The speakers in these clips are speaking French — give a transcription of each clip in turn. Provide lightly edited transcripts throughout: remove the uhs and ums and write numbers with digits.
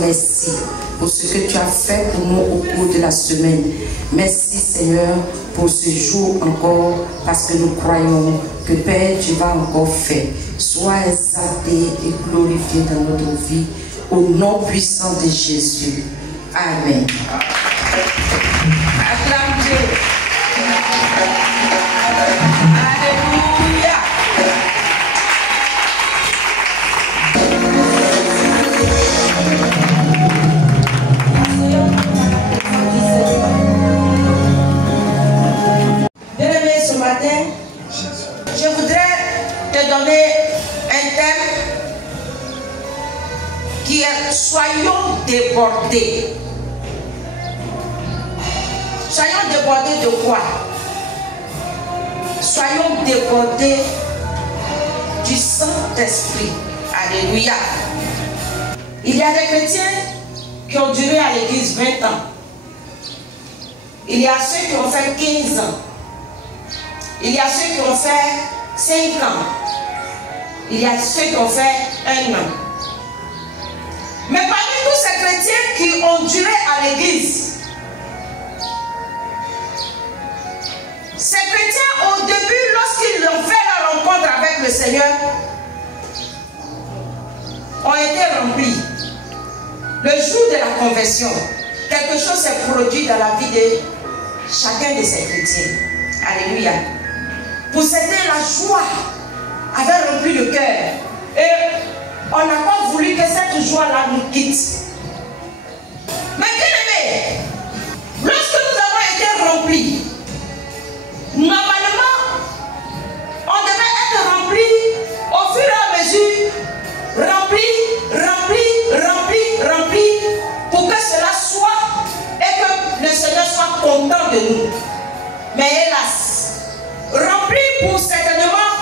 Merci pour ce que tu as fait pour nous au cours de la semaine. Merci Seigneur pour ce jour encore, parce que nous croyons que Père, tu vas encore faire. Sois exalté et glorifié dans notre vie, au nom puissant de Jésus. Amen. Acclame Dieu. Alléluia. Bien-aimé, ce matin, je voudrais te donner un thème qui est soyons débordés. Soyons débordés de quoi? Soyons débordés du Saint-Esprit. Alléluia. Il y a des chrétiens qui ont duré à l'église 20 ans. Il y a ceux qui ont fait 15 ans. Il y a ceux qui ont fait 5 ans. Il y a ceux qui ont fait 1 an. Mais parmi tous ces chrétiens qui ont duré à l'église, ces chrétiens au début, lorsqu'ils ont fait leur rencontre avec le Seigneur, ont été remplis. Le jour de la conversion, quelque chose s'est produit dans la vie de chacun de ces chrétiens. Alléluia. Pour certains, la joie avait rempli le cœur. Et on n'a pas voulu que cette joie-là nous quitte. Mais bien aimé, lorsque nous avons été remplis, normalement, on devait être remplis au fur et à mesure, rempli, pour que cela soit et que le Seigneur soit content de nous. Mais hélas, rempli pour certainement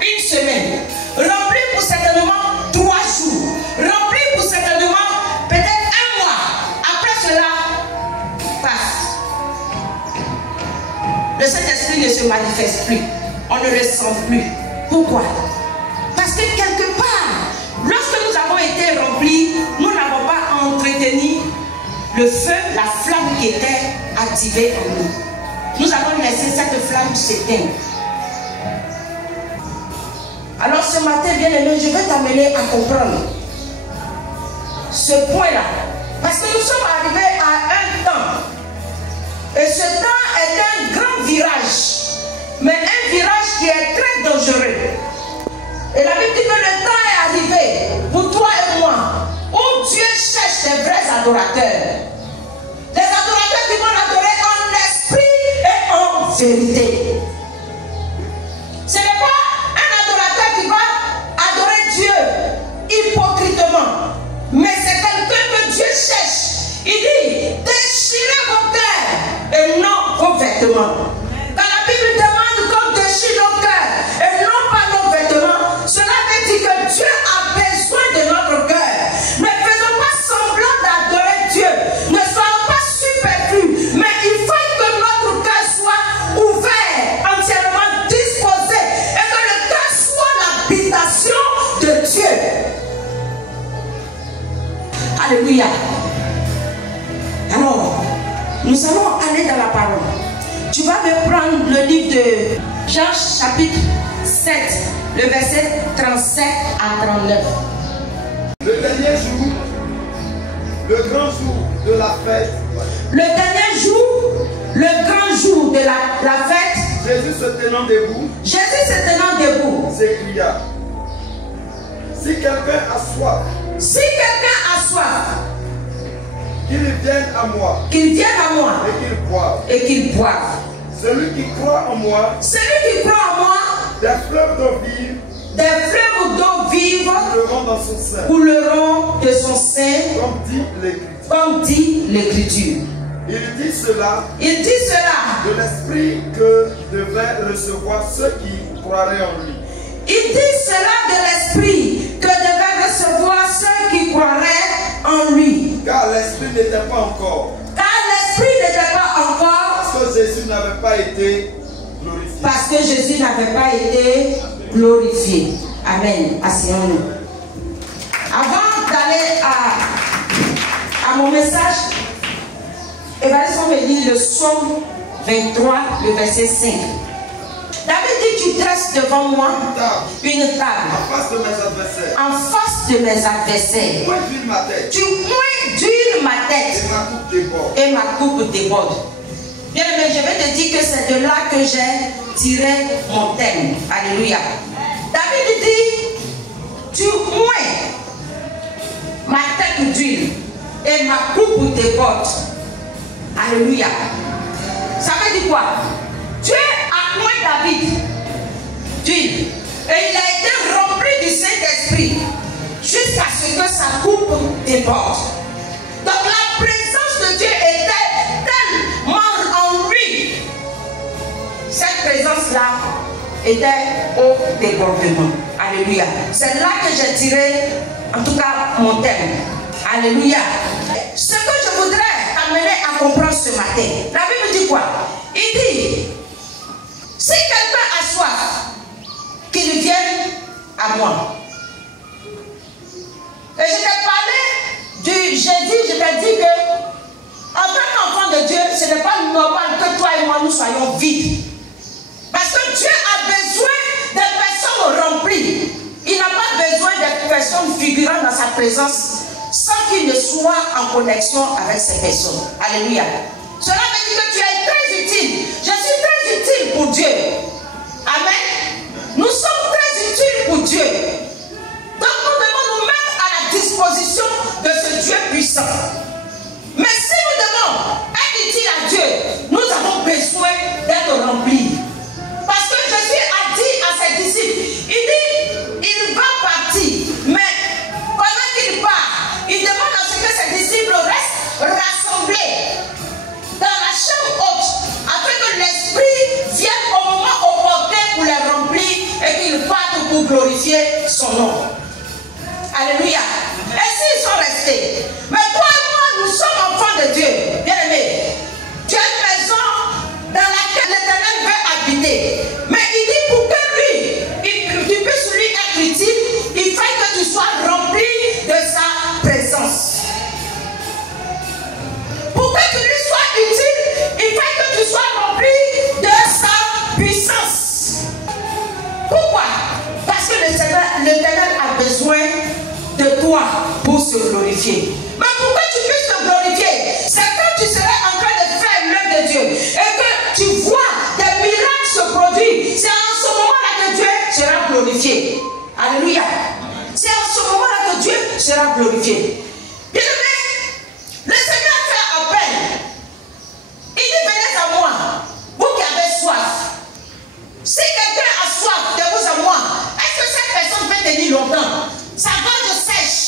1 semaine, rempli pour certainement 3 jours, rempli pour certainement peut-être 1 mois. Après cela, passe. Le Saint-Esprit ne se manifeste plus. On ne le sent plus. Pourquoi? Parce que quelque part, lorsque nous avons été remplis, nous n'avons pas entretenu le feu, la flamme qui était activée en nous. Nous avons laissé cette flamme s'éteindre. Alors ce matin, bien aimé, je vais t'amener à comprendre ce point-là. Parce que nous sommes arrivés à un temps. Et ce temps est un grand virage. Mais un virage qui est très dangereux. Et la Bible dit que le temps est arrivé pour toi et moi, où Dieu cherche des vrais adorateurs. Des adorateurs qui vont l'adorer en esprit et en vérité. Ce n'est pas un adorateur qui va adorer Dieu hypocritement, mais c'est quelqu'un que Dieu cherche. Il dit, déchirez vos cœurs et non vos vêtements. Quand la Bible demande qu'on déchire nos cœurs et non pas nos vêtements, cela veut dire que Dieu a besoin de notre cœur. Ne faisons pas semblant d'adorer Dieu. Ne soyons pas superflus. Mais il faut que notre cœur soit ouvert, entièrement disposé, et que le cœur soit l'habitation de Dieu. Alléluia. Alors, nous allons aller dans la parole. Tu vas me prendre le livre de Jean chapitre 7, le verset 37 à 39. Le dernier jour, le grand jour de la fête. Le dernier jour, le grand jour de la fête. Jésus se tenant debout. Jésus se tenant debout. S'écria. Si quelqu'un a soif. Si quelqu'un a soif. Qu'il vienne à moi. Qu'il vienne à moi. Et qu'il boive. Et qu'il boive. Celui qui croit en moi. Celui qui croit en moi. Des fleuves d'eau vive. Des fleuves d'eau vive couleront dans son sein. Couleront de son sein. Comme dit l'Écriture. Comme dit l'Écriture. Il dit cela. Il dit cela. De l'esprit que devaient recevoir ceux qui croiraient en lui. Il dit cela de l'esprit que devaient recevoir ceux qui croiraient en lui. Car l'esprit n'était pas encore. Car l'esprit n'était pas encore. Parce que Jésus n'avait pas été glorifié. Parce que Jésus n'avait pas été glorifié. Amen. Asseyons-nous. Avant d'aller à mon message, Évariste me dit le psaume 23, le verset 5. David dit, tu dresses devant moi une table en face de mes adversaires. En face de mes adversaires. Moi, d'huile ma tête. Tu mouilles d'huile ma tête. Et ma coupe déborde. Et ma coupe déborde. Bien aimé, je vais te dire que c'est de là que j'ai tiré mon thème. Alléluia. David dit, tu mouilles ma tête d'huile et ma coupe déborde. Alléluia. Ça veut dire quoi? Dieu a oint David d'huile et il a été rempli du Saint-Esprit jusqu'à ce que sa coupe déborde. Donc la présence de Dieu était tellement en lui. Cette présence-là était au débordement. Alléluia. C'est là que j'ai tiré, en tout cas, mon thème. Alléluia. Ce que je voudrais amener à comprendre ce matin, la Bible dit quoi? Il dit, si quelqu'un a soif, qu'il vienne à moi. Et je t'ai parlé du jeudi, je t'ai dit que en tant qu'enfant de Dieu, ce n'est pas normal que toi et moi nous soyons vides. Parce que Dieu a besoin de personnes remplies. Il n'a pas besoin de personnes figurant dans sa présence sans qu'il ne soit en connexion avec ces personnes. Alléluia. Cela veut dire que tu es très utile. Je suis très utile pour Dieu. Amen. Nous sommes très utiles pour Dieu. Donc nous devons nous mettre à la disposition de ce Dieu puissant. Mais si nous devons être utiles à Dieu, nous avons besoin d'être remplis. Parce que Jésus a dit à ses disciples, il dit, il va partir, mais pendant qu'il part, il demande à ce que ses disciples restent rassemblés dans la chambre haute, afin que l'Esprit vienne au moment opportun pour les remplir et qu'ils partent pour glorifier son nom. Alléluia. Et s'ils sont restés, mais toi et moi, nous sommes enfants de Dieu, bien-aimés. Tu as une maison dans laquelle l'Éternel veut habiter. Mais il dit pour que lui, tu puisses lui être utile, il faut que tu sois rempli de sa présence. Pour que tu lui sois utile, il faut que tu sois rempli de sa puissance. Pourquoi? Parce que l'Éternel a besoin de toi pour se glorifier. Mais pour que tu puisses te glorifier, c'est quand tu seras en train de faire l'œuvre de Dieu et que tu vois des miracles se produire. C'est en ce moment-là que Dieu sera glorifié. Alléluia. C'est en ce moment-là que Dieu sera glorifié. Bien aimé, le Seigneur fait appel. Il dit, venez à moi, vous qui avez soif. Si quelqu'un a soif de vous à moi, est-ce que cette personne peut tenir longtemps? Sa gorge sèche.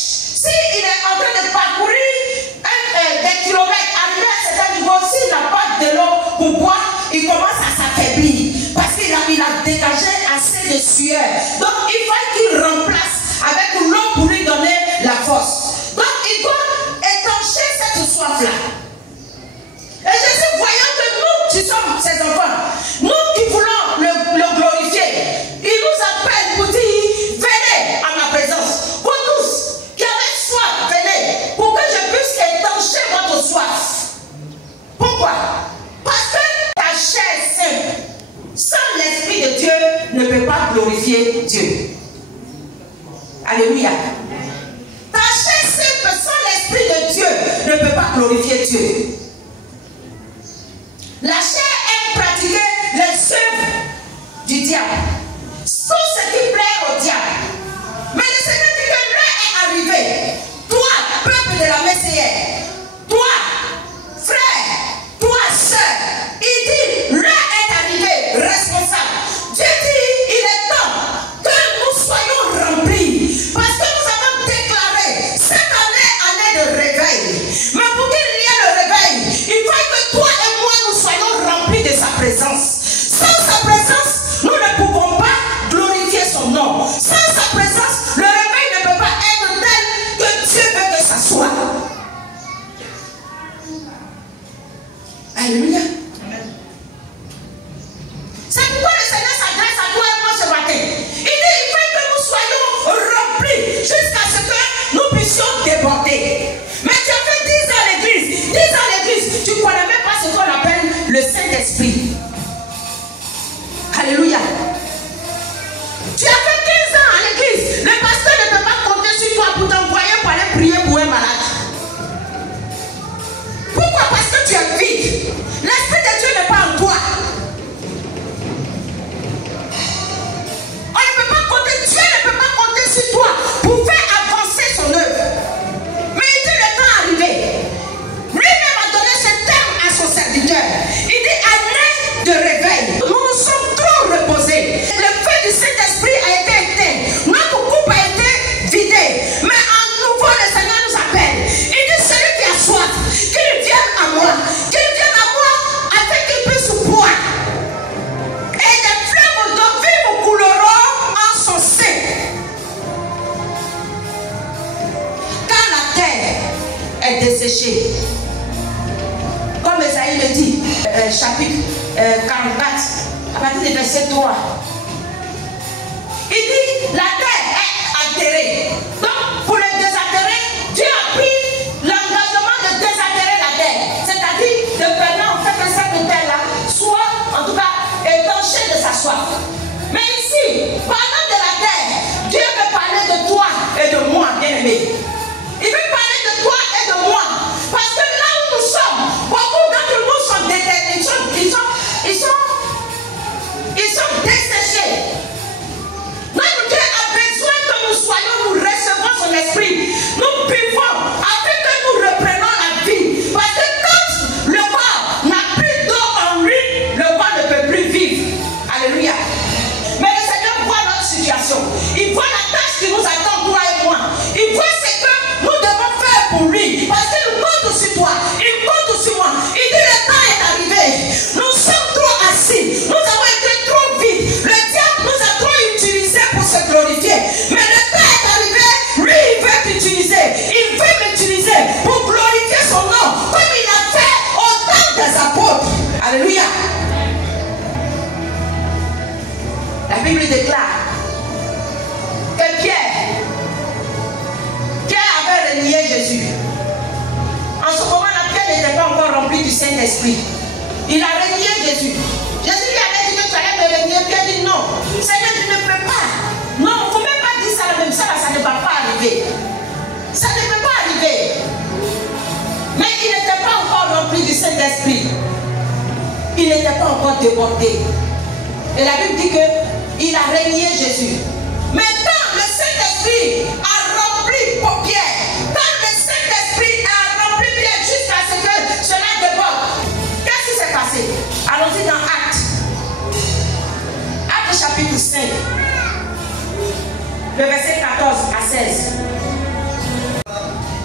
S'il est en train de parcourir des kilomètres à un certain niveau, s'il n'a pas de l'eau pour boire, il commence à s'affaiblir. Parce qu'il a dégagé assez de sueur. Donc il faut qu'il remplace avec l'eau pour lui donner la force. Donc il doit étancher cette soif-là. Et Jésus, voyant que nous qui sommes ses enfants, nous qui voulons le glorifier, il nous appelle pour dire, venez à ma présence. Alléluia. Ta chair simple sans l'Esprit de Dieu ne peut pas glorifier Dieu. La chair aime pratiquer les œuvres du diable. Tout ce qui plaît au diable. Mais le Seigneur dit que l'heure est arrivée. Toi, peuple de la Messière, toi, frère, toi, sœur, il dit, l'heure est arrivée, responsable. Dieu dit, il est temps que nous soyons remplis. Parce que nous avons déclaré cette année de réveil. Mais pour qu'il y ait le réveil, il faut que toi et moi nous soyons remplis de sa présence. Sans sa présence, nous ne pouvons pas glorifier son nom. Sans sa présence, le réveil ne peut pas être tel que Dieu veut que ça soit. Alléluia. C'est pourquoi le Seigneur s'adresse à toi et moi ce matin. Il dit, il faut que nous soyons remplis jusqu'à ce que nous puissions déborder. Mais tu as fait 10 ans à l'église. 10 ans à l'église. Tu ne connais même pas ce qu'on appelle le Saint-Esprit. Alléluia. Tu as fait 15 ans à l'église. Le pasteur ne peut pas compter sur toi pour t'envoyer pour aller prier pour un malade. Pourquoi? Parce que tu es vide. L'Esprit de Dieu n'est pas en toi. On ne peut pas compter, Dieu ne peut pas compter sur toi pour faire avancer son œuvre. Mais il dit le temps est arrivé. Lui-même a donné ce terme à son serviteur. Il dit année de réveil. Nous nous sommes trop reposés. Le feu du Saint-Esprit a été éteint. Notre coupe a été vidée. Mais à nouveau le Seigneur nous appelle. Il dit celui qui a soif, qu'il vienne à moi. Qu'il vienne à moi afin qu'il puisse boire. Et des fleuves d'eau vive couleront en son sein. Quand la terre est desséchée, comme Esaïe le dit, chapitre 44, à partir du verset 3, il dit la terre est altérée. Donc, pour le désaltérer, Dieu a pris l'engagement de désaltérer la terre. C'est-à-dire de permettre en fait que cette terre-là soit, en tout cas, étanchée de sa soif. Mais ici, parlant de la terre, Dieu veut parler de toi et de moi, bien-aimé. Il veut parler de toi et de moi. Parce que là où nous sommes, beaucoup d'entre nous sont déterminés. Ils sont desséchés. Notre Dieu a besoin que nous soyons, nous recevons son esprit. Nous buvons afin que nous reprenons la vie. Parce que quand le corps n'a plus d'eau en lui, le corps ne peut plus vivre. Alléluia. Mais le Seigneur voit notre situation. Il voit la tâche qui nous attend, toi et moi. Il voit ce que nous devons faire pour lui. Parce qu'il compte sur toi. Il compte sur moi. Il dit le temps est arrivé. Nous sommes trop assis. Nous avons été trop vides. Le diable nous a trop utilisés pour se glorifier. Mais le temps est arrivé. Lui, il veut t'utiliser. Il veut m'utiliser pour glorifier son nom. Comme il a fait au temps des apôtres. Alléluia. La Bible déclare que Pierre avait renié Jésus. En ce moment-là, Pierre n'était pas encore rempli du Saint-Esprit. Il a renié Jésus. Jésus lui avait dit que tu allais me renier. Pierre dit non. Seigneur, je ne peux pas. Non, il ne faut même pas dire ça la même chose. Ça ne va pas arriver. Ça ne peut pas arriver. Mais il n'était pas encore rempli du Saint-Esprit. Il n'était pas encore débordé. Et la Bible dit qu'il a renié Jésus. Mais quand le Saint-Esprit a rempli pour Pierre, quand le Saint-Esprit a rempli Pierre jusqu'à ce que cela déborde, qu'est-ce qui s'est passé? Allons-y dans Actes. Actes chapitre 5, le verset 14 à 16.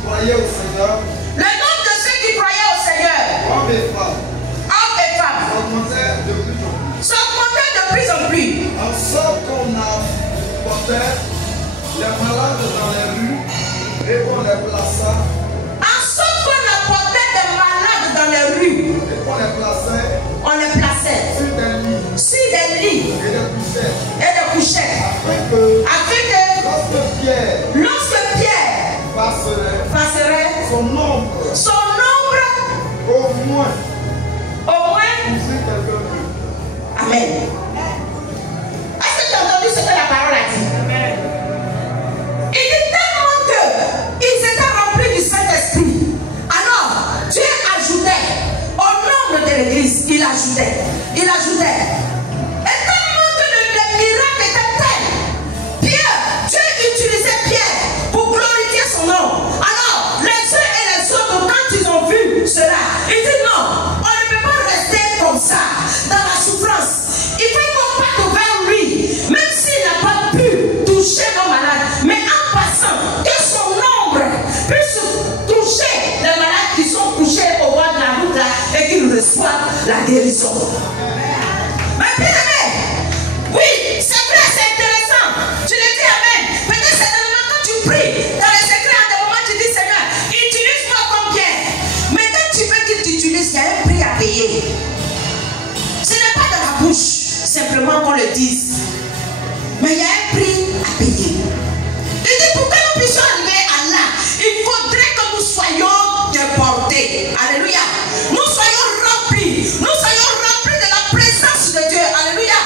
Croyez au Seigneur. Le nombre de ceux qui croyaient au Seigneur, Hommes et femmes. S'augmentait de plus en plus. En sorte qu'on apportait les malades dans les rues et qu'on les plaça. En sorte qu'on apportait des malades dans les rues. Et qu'on les plaçait. On les plaçait sur des lits et des couchettes. Afin que lorsque Pierre passerait son nombre au moins Amen. Est-ce que tu as entendu ce que la parole a dit? Il guérison. Mais bien aimé, oui, c'est vrai, c'est intéressant. Tu le dis amen. Peut-être certainement quand tu pries dans les secrets, à des moments tu dis Seigneur, utilise-moi comme bien. Mais quand tu veux qu'il t'utilise, il y a un prix à payer. Ce n'est pas dans la bouche, simplement qu'on le dise. Mais il y a un prix à payer. Il dit pour que nous puissions arriver à là, il faudrait que nous soyons déportés. Alléluia. Nous soyons remplis. Nous soyons remplis de la présence de Dieu. Alléluia.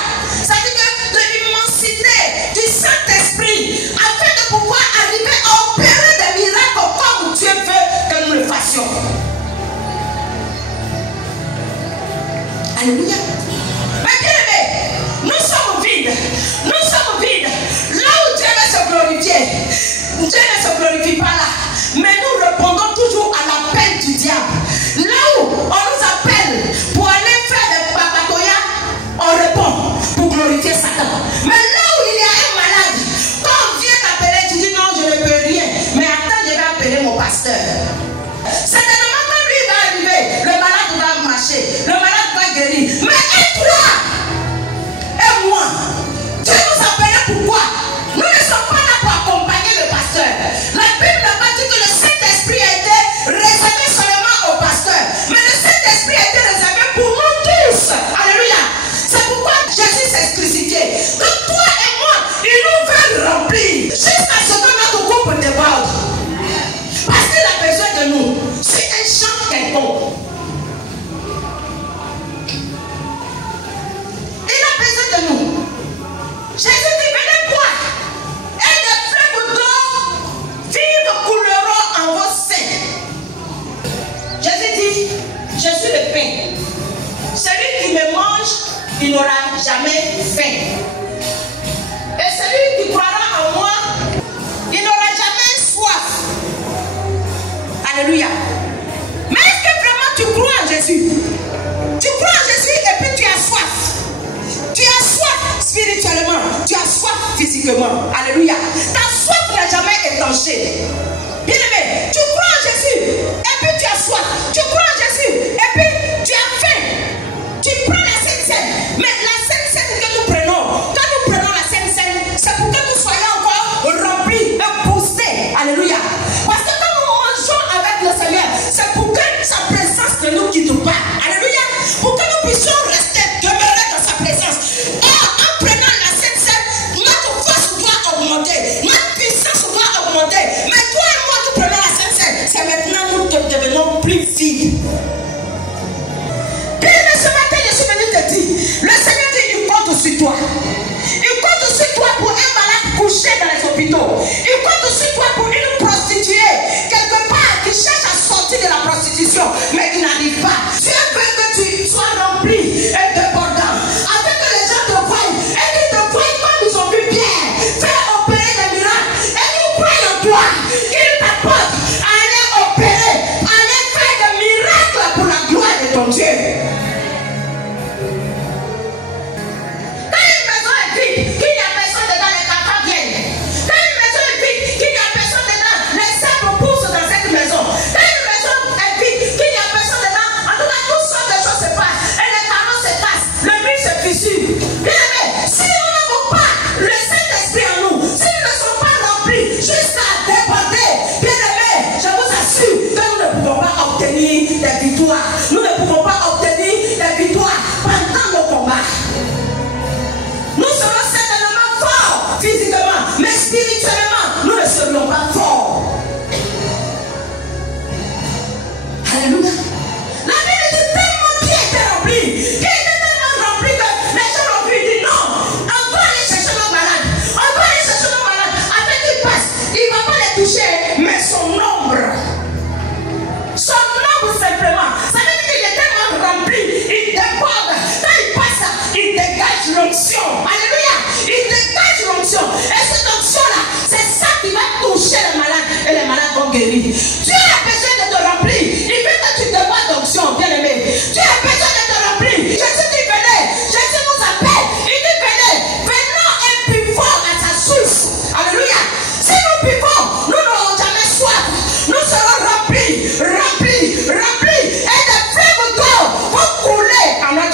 Ça veut dire de l'immensité du Saint-Esprit afin de pouvoir arriver à opérer des miracles comme Dieu veut que nous le fassions. Alléluia. Mais bien aimé, nous sommes vides. Nous sommes vides. Là où Dieu veut se glorifier, Dieu ne se glorifie pas là. Mais nous répondons toujours à l'appel du diable. Là où on nous appelle pour aller faire des babatoya, on répond pour glorifier Satan. Mais là où il y a un malade, quand on vient t'appeler, tu dis non, je ne peux rien. Mais attends, je vais appeler mon pasteur. Certainement quand lui va arriver, le malade va marcher, le malade va guérir. Mais et toi et moi, Dieu nous appelait pourquoi? Nous ne sommes pas là pour accompagner le pasteur. La Bible n'a pas dit que le Saint-Esprit a été réservé seulement au pasteur, mais le Saint-Esprit a été réservé pour nous tous. Alléluia. C'est pourquoi Jésus s'est crucifié. Donc toi et moi, il nous veut remplir jusqu'à ce que notre couple déborde. Parce qu'il a besoin de nous. C'est un chant quelconque. Il a besoin de nous. Jésus dit, venez boire. Et des fleuves d'eau vives couleront en vos seins. Jésus dit, je suis le pain. Celui qui me mange, il n'aura jamais faim. Et celui qui croira en moi, il n'aura jamais soif. Alléluia. Mais est-ce que vraiment tu crois en Jésus? Tu crois en Jésus et puis tu as soif. Tu as soif spirituellement, tu as soif physiquement. Alléluia. Ta soif n'a jamais étanché. Bien aimé, tu crois en Jésus et puis tu as soif. Tu crois en Jésus et puis tu as faim. Tu prends la Sainte Seine. Mais la Sainte Seine que nous prenons, quand nous prenons la Sainte Seine, c'est pour que nous soyons encore remplis et boostés. Alléluia. Parce que quand nous mangeons avec le Seigneur, c'est pour que sa présence ne nous quitte pas. Alléluia. Pour que nous puissions rester, demeurer dans sa présence. Or, en prenant la Sainte Seine, notre force doit augmenter. Notre puissance doit augmenter. Mais toi et moi, nous prenons la Sainte Seine. C'est maintenant nous devenons plus vides. Bien aimé, ce matin, je suis venu te dire, le Seigneur dit, il compte sur toi. Il compte sur toi pour un malade couché dans les hôpitaux. Il compte sur toi pour une prostituée, quelque part, qui cherche à sortir de la prostitution, mais qui n'arrive pas. Dieu veut que tu sois rempli et débordant, afin que les gens te voient, et qu'ils te voient comme ils ont vu Pierre faire opérer des miracles, et qu'ils croient en toi, qu'ils t'apportent à aller opérer, à aller faire des miracles pour la gloire de ton Dieu. Quand une maison est vide, qu'il n'y a personne dedans, les cafards viennent. Quand une maison est vide, qu'il n'y a personne dedans, les arbres poussent dans cette maison. Quand une maison est vide, qu'il n'y a personne dedans, en tout cas, toutes sortes de choses se passent. Et les carreaux se cassent, le mur se fissure. Bien aimé, si nous n'avons pas le Saint-Esprit en nous, si nous ne sommes pas remplis jusqu'à déborder, bien aimé, je vous assure que nous ne pouvons pas obtenir des victoires. Nous ne pouvons pas obtenir des victoires pendant nos combats. Nous serons certainement forts physiquement, mais spirituellement, nous ne serions pas forts. Alléluia. La Bible dit tellement Pierre était rempli, qu'il était tellement rempli que les gens ont vu, ils disent non, on doit aller chercher nos malades, on doit aller chercher nos malades, afin qu'ils passent. Il ne va pas les toucher, mais son nombre simplement. Ça veut dire qu'il est tellement rempli, il déborde. Quand il passe, il dégage l'onction. Alléluia. Il dégage l'onction. Et cette onction-là, c'est ça qui va toucher les malades. Et les malades vont guérir. Dieu a besoin de te remplir. Il veut que tu débordes d'onction, bien aimé. Dieu a besoin de te remplir. Jésus dit venez. Jésus nous appelle. Il dit venez. Venons et buvons à sa source. Alléluia. Si nous buvons, nous n'aurons jamais soif. Nous serons remplis. Et des fleuves d'eau vont couler en notre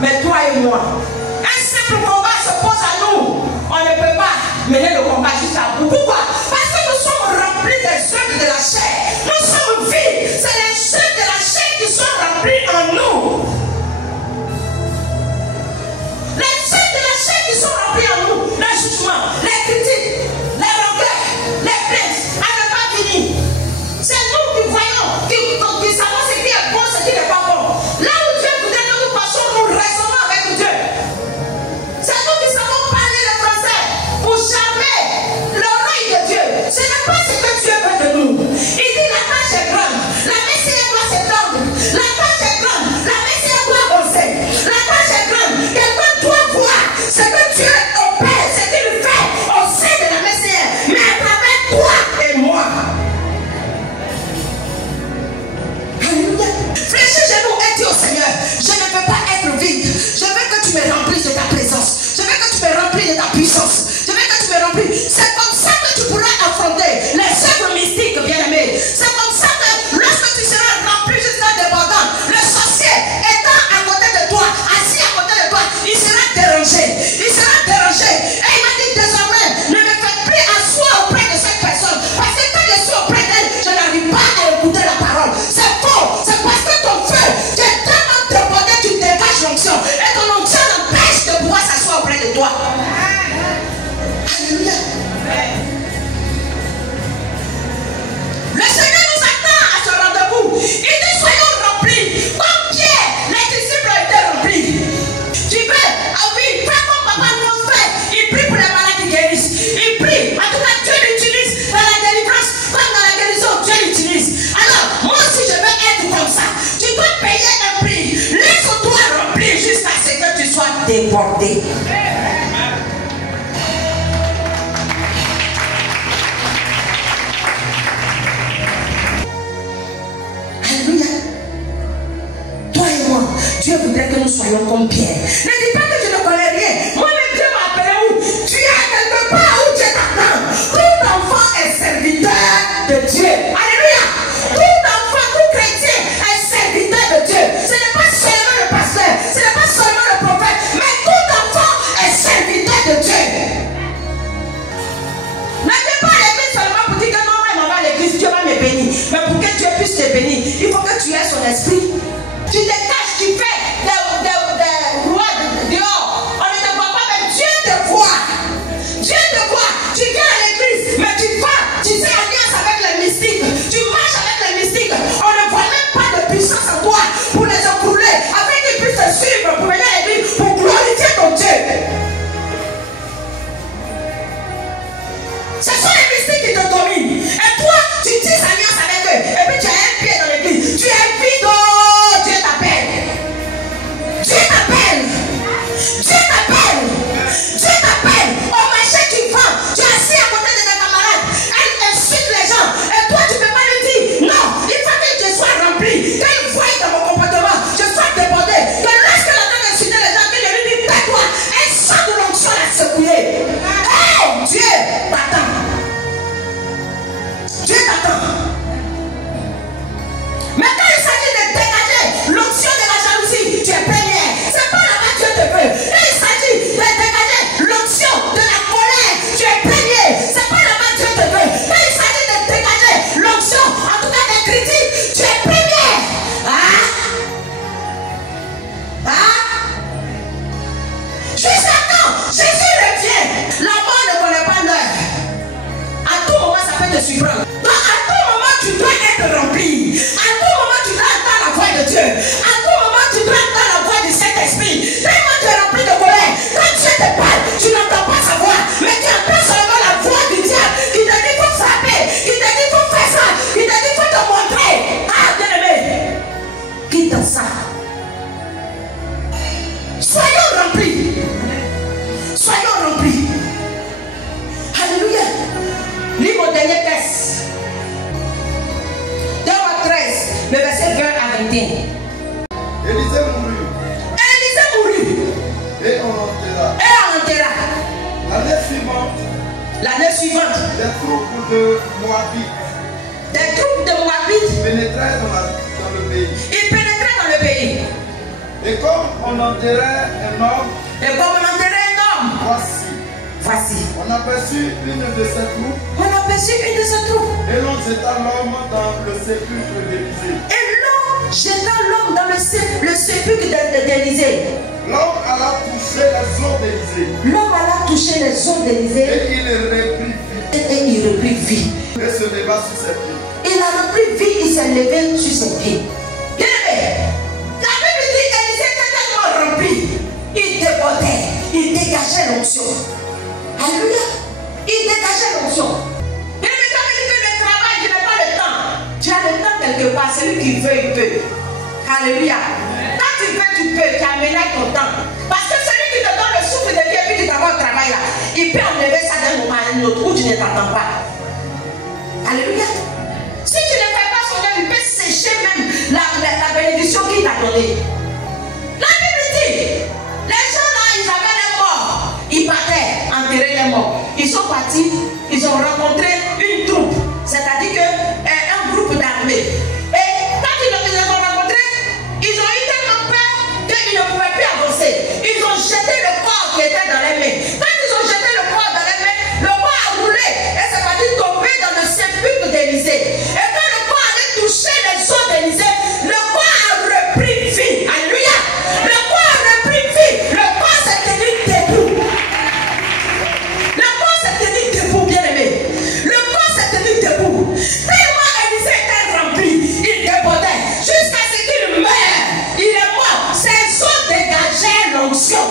Mais toi et moi, un simple combat se pose à nous. On ne peut pas mener le combat jusqu'à bout. Pourquoi? Parce que nous sommes remplis des œuvres de la chair. Nous sommes vides. C'est les œuvres de la chair qui sont remplies en nous. Les œuvres de la chair qui sont remplies en nous. Le jugement, les critiques, les regrets, les plaintes, à ne pas finir. C'est nous qui voyons, qui savons ce qui est bon, ce qui n'est pas bon. Là où Dieu voudrait que nous passions, nous raisonnons avec Dieu. C'est nous qui savons parler le français pour charmer l'oreille de Dieu. Ce n'est pas ce que Dieu veut de nous. Il dit la tâche est grande, la messière doit s'étendre. La tâche est grande, la messière doit avancer. La tâche est grande, quelqu'un doit voir ce que Dieu opère, ce qu'il fait au sein de la messière, mais à travers toi et moi. Alléluia. Fléchis genoux et dis au Seigneur, je ne veux pas être vide. Je veux que tu me remplisses de ta présence. Je veux que tu me remplisses de ta puissance. Je veux que tu me remplisses. C'est comme ça que tu pourras affronter les œuvres mystiques, bien-aimés. C'est comme ça que lorsque tu seras rempli jusqu'à débordant, le sorcier étant à côté de toi, assis à côté de toi, il sera dérangé. Il sera dérangé. Et il m'a dit désormais, ne me faites plus asseoir auprès de cette personne. Parce que quand je suis auprès d'elle, je n'arrive pas à écouter la parole. C'est faux. C'est parce que ton feu, tu es tellement débordé, tu dégages l'onction. Et ton onction l'empêche de pouvoir s'asseoir auprès de toi. Alléluia. Le Seigneur nous attend à ce rendez-vous. Il dit soyons remplis. Comme Pierre, les disciples ont été remplis. Tu veux, ah oui, fais comme papa nous fait. Il prie pour les malades qui guérissent. Il prie. En tout cas, Dieu l'utilise dans la délivrance comme dans la guérison. Dieu l'utilise. Alors, moi aussi, je veux être comme ça. Tu dois payer un prix. Laisse-toi remplir jusqu'à ce que tu sois débordé. Alléluia. Toi et moi, Dieu voudrait que nous soyons comme Pierre. Ne dis pas que je ne connais rien. Moi-même, Dieu m'a appelé où? Tu es quelque part où Dieu t'attend. Tout enfant est serviteur de Dieu. Alléluia. Tout enfant, tout chrétien est serviteur de Dieu. Ce n'est pas seulement le pasteur, ce n'est pas seulement le prophète, mais tout enfant est serviteur de Dieu. Ne viens pas à l'église seulement pour dire que non, moi, maman, à l'église, Dieu va me bénir. Mais pour que Dieu puisse te bénir, il faut que tu aies son esprit. Tu détaches, tu fais des lois dehors. On ne te voit pas, mais Dieu te voit. Dieu te voit. Tu viens à l'église, mais tu vas, tu fais alliance avec les mystiques. Tu marches avec les mystiques. On ne voit même pas de puissance en toi pour les écrouler, afin qu'ils puissent te suivre pour venir à l'église, pour glorifier ton Dieu. Ce sont les mystiques qui te dominent. Et toi, tu tisses alliance avec eux. Et puis tu as un pied dans l'église. Tu es vide. Oh, Dieu t'appelle. Dieu t'appelle. Dieu t'appelle. Dieu t'appelle. Au marché, tu vends. Tu es assis à côté de tes camarades. Elle insulte les gens. Et toi, tu ne peux pas lui dire non. Il faut que je sois rempli. Qu'elle voie dans mon comportement, je sois débordé. Que lorsque la dame insulte les gens, que je lui dis tais-toi. Elle sent de l'onction la secouer. Hey, Dieu t'attend. Dieu t'attend. Mais quand il s'agit de dégager l'onction de la jalousie, tu es première. C'est pas là-bas que Dieu te veut. Quand il s'agit de dégager l'onction de la colère, tu es premier. C'est pas là-bas que Dieu te veut. Quand il s'agit de dégager l'onction, en tout cas des critiques, tu es premier. Jusqu'à quand Jésus revient. La mort ne connaît pas l'heure. À tout moment, ça peut te surprendre. Donc, à tout moment, tu dois être rempli. À tout moment, tu dois entendre la voix de Dieu. À tout moment, tu dois entendre la voix du Saint-Esprit. Tellement tu es rempli de colère. Quand Dieu te parle, tu n'entends pas sa voix. Mais tu entends seulement la voix du diable qui te dit faut frapper, qui te dit faut faire ça, qui te dit faut te montrer. Ah, bien-aimé, quitte ça. Soyons remplis. Soyons remplis. Alléluia. Lis mon dernier texte. 2 Rois 13, le verset 20 à 21. Élisée mourut. Élisée mourut. Et on l'enterra. Et on l'enterra. L'année suivante, des troupes de Moabites pénétraient dans le pays. Ils pénétraient dans le pays. Et comme on enterrait un homme, voici. On aperçut une de ses troupes. Et l'on jeta l'homme dans le sépulcre d'Élysée. Le sépulcre d'Élysée. L'homme alla toucher les os d'Élysée. Et il reprit vie. Et se leva sur ses pieds. Il a repris vie, il s'est levé sur ses pieds. Bien-aimé, la Bible dit qu'Élysée était tellement rempli, il débordait, il dégageait l'onction. Alléluia, il dégageait l'onction. Bien-aimé, quand il fait le travail, je n'ai pas le temps. Tu as le temps quelque part, celui qui veut, il peut. Alléluia. Quand tu veux, tu peux, tu aménages ton temps. Parce que celui qui te donne le souffle de vie et puis qui t'envoie au travail là, il peut enlever ça d'un moment à un autre où tu ne t'entends pas. Alléluia. Si tu ne fais pas son œuvre, il peut sécher même la bénédiction qu'il t'a donnée. La Bible dit, les gens là, ils avaient les morts. Ils partaient enterrer les morts. Ils sont partis, ils ont rencontré une troupe, c'est-à-dire un groupe d'armées. Et quand ils les ont rencontrés, ils ont eu tellement peur qu'ils ne pouvaient plus avancer. Ils ont jeté le corps qui était dans les mains. Quand ils ont jeté le corps dans les mains, le corps a roulé et c'est parti tomber dans le sépulcre d'Élysée. Et quand le corps allait toucher les os d'Élysée, le corps a repris vie. Alléluia. Le corps a repris vie. Le corps s'est tenu debout. Le corps s'est tenu debout, bien aimé. Le corps s'est tenu debout. Tellement Élysée était rempli, il débordait jusqu'à ce qu'il meure. Il est mort. Ses os dégageaient l'onction.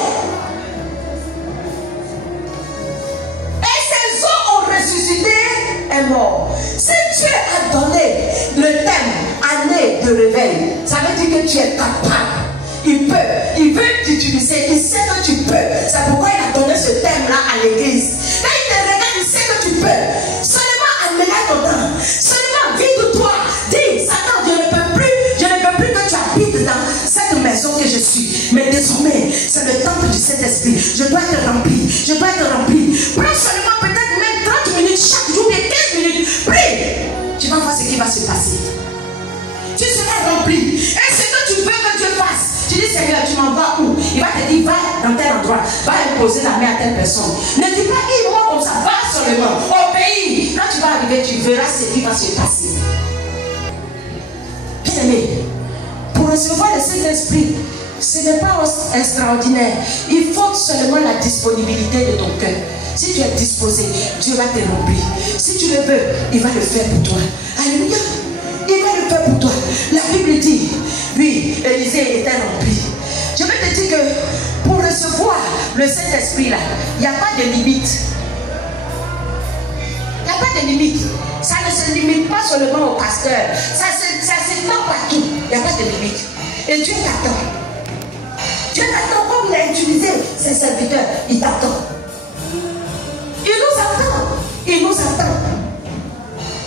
Est mort. Si Dieu a donné le thème année de réveil, ça veut dire que tu es capable. Il veut t'utiliser, il sait que tu peux. C'est pourquoi il a donné ce thème-là à l'église. Quand il te regarde, il sait que tu peux. Seulement aménage ton temps. Seulement vide-toi. Dis, Satan, je ne peux plus que tu habites dans cette maison que je suis. Mais désormais, c'est le temple du Saint-Esprit. Je dois être rempli. Prends seulement peut-être même 30 minutes chaque jour, et 15 minutes. Prie. Tu vas voir ce qui va se passer. Tu seras rempli. Et ce que tu veux que Dieu fasse, tu dis Seigneur, tu m'envoies où? Il va te dire, va dans tel endroit, va imposer la main à telle personne. Ne dis pas, moi comme ça, va seulement, obéis. Quand tu vas arriver, tu verras ce qui va se passer. Bien aimé, pour recevoir le Saint-Esprit, ce n'est pas extraordinaire. Il faut seulement la disponibilité de ton cœur. Si tu es disposé, Dieu va te remplir. Si tu le veux, il va le faire pour toi. Alléluia. Il va le faire pour toi. La Bible dit, oui, Élysée était rempli. Je vais te dire que pour recevoir le Saint-Esprit là, il n'y a pas de limite. Il n'y a pas de limite. Ça ne se limite pas seulement au pasteur. Ça s'étend partout. Il n'y a pas de limite. Et Dieu t'attend. Dieu t'attend comme il a utilisé ses serviteurs. Il t'attend. Il nous attend. Il nous attend.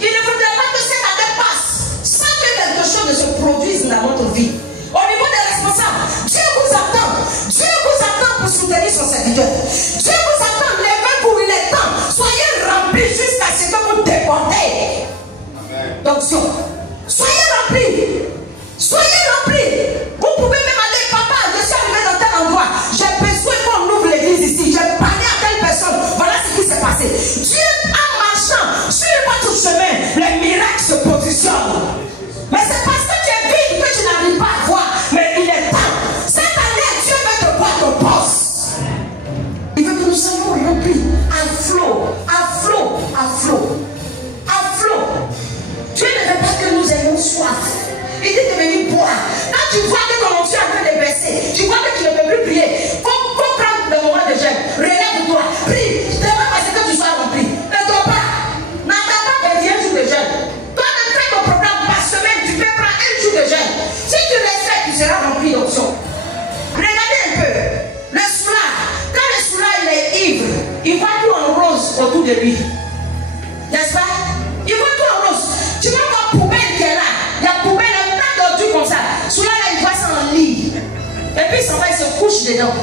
Il ne faudrait pas que cette année passe sans que quelque chose ne se produise dans notre vie. Au niveau des responsables, Dieu vous attend. Dieu vous attend pour soutenir son serviteur. Dieu vous attend. Levez-vous, il est temps. Soyez remplis jusqu'à ce que vous débordez. Donc, soyez remplis. Soyez remplis. Vous pouvez même aller, papa, je suis arrivé dans tel endroit. J'ai besoin qu'on ouvre l'église ici. J'ai parlé à telle personne. Voilà ce qui s'est passé. Dieu, en marchant sur votre chemin, les miracles se positionnent. Mais c'est parce que tu es vide que tu n'arrives pas à voir. Mais il est temps. Cette année, Dieu veut te voir ton poste. Il veut que nous soyons remplis à flot, à flot, à flot, à flot. Dieu ne veut pas que nous ayons soif. Il dit de venir boire. Quand tu vois que ton onction est en train de baisser, tu vois que tu ne peux plus prier, faut prendre le moment de jeûne. Relève-toi, prie. Je demande parce que tu sois rempli. Ne dors pas. N'attends pas de 10 jours de jeûne. Toi, ne fais ton programme par semaine, tu peux prendre 1 jour de jeûne. Si tu respectes, tu seras rempli d'onction. Regardez un peu. Le soulard, quand le soulard il est ivre, il voit tout en rose autour de lui. N'est-ce pas? Il voit tout en rose. Tu vois la poubelle qui est là. Il y a poubelle, un tas d'ordures comme ça. Celui-là, il voit ça en lit. Et puis, il s'en va, il se couche dedans.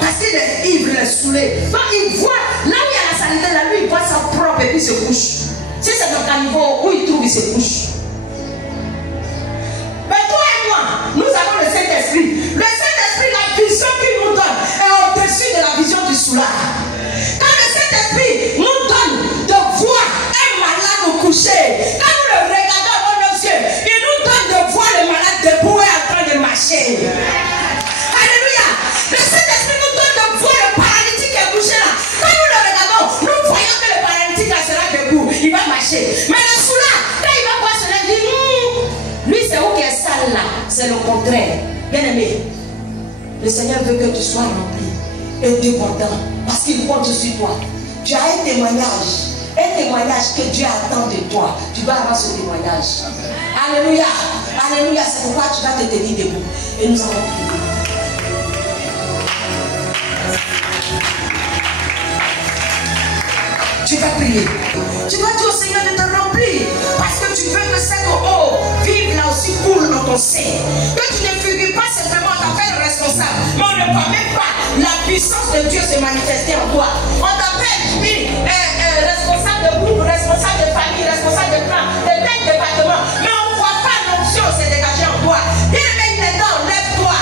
Parce qu'il est ivre, il est saoulé. Donc, il voit, là où il y a la saleté, là, lui, il voit ça propre et puis il se couche. Si c'est dans le niveau où il trouve, il se couche. Mais toi et moi, nous avons le Saint-Esprit. Le Saint-Esprit c'est le contraire. Bien aimé, le Seigneur veut que tu sois rempli et dépendant parce qu'il compte sur toi. Tu as un témoignage que Dieu attend de toi. Tu vas avoir ce témoignage. Alléluia. Alléluia. C'est pourquoi tu vas te tenir debout. Et nous allons prier. Tu vas prier. Tu vas dire au Seigneur de te remplir. Parce que tu veux que cette eau vive là aussi coule dans ton sein. Que tu ne figures pas simplement, on t'appelle responsable. Mais on ne voit même pas la puissance de Dieu se manifester en toi. On t'appelle, oui, responsable de groupe, responsable de famille, responsable de clan, de tel département. Mais on ne voit pas l'onction se dégager en toi. Bien aimé, il est temps, lève-toi.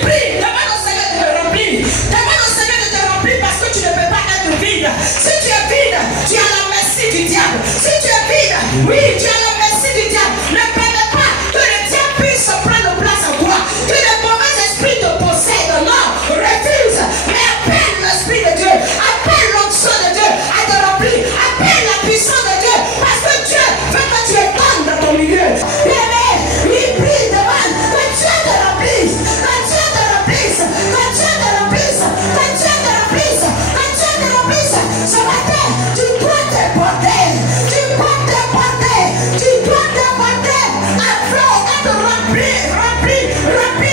Prie, demande au Seigneur de te remplir. Demande au Seigneur de te remplir parce que tu ne peux pas être vide. Si tu es vide, tu as la merci du diable. Si tu es vide, oui, tu as la merci du diable. Ne permets pas que le diable puisse prendre place en toi. Que le mauvais esprit te possède. Non, refuse. Mais appelle l'esprit de Dieu. Appelle l'onction de Dieu à te remplir. Appelle la puissance de Dieu. Parce que Dieu veut que tu étonnes dans ton milieu. Bien-aimé, lui prie, demande que Dieu te remplisse. Que Dieu te remplisse. Que Dieu te remplisse. Que Dieu te remplisse. Que Dieu te remplisse. Ce matin, tu dois te porter. Tu dois te porter. Tu dois te porter. À flot, être rempli, rempli, rempli.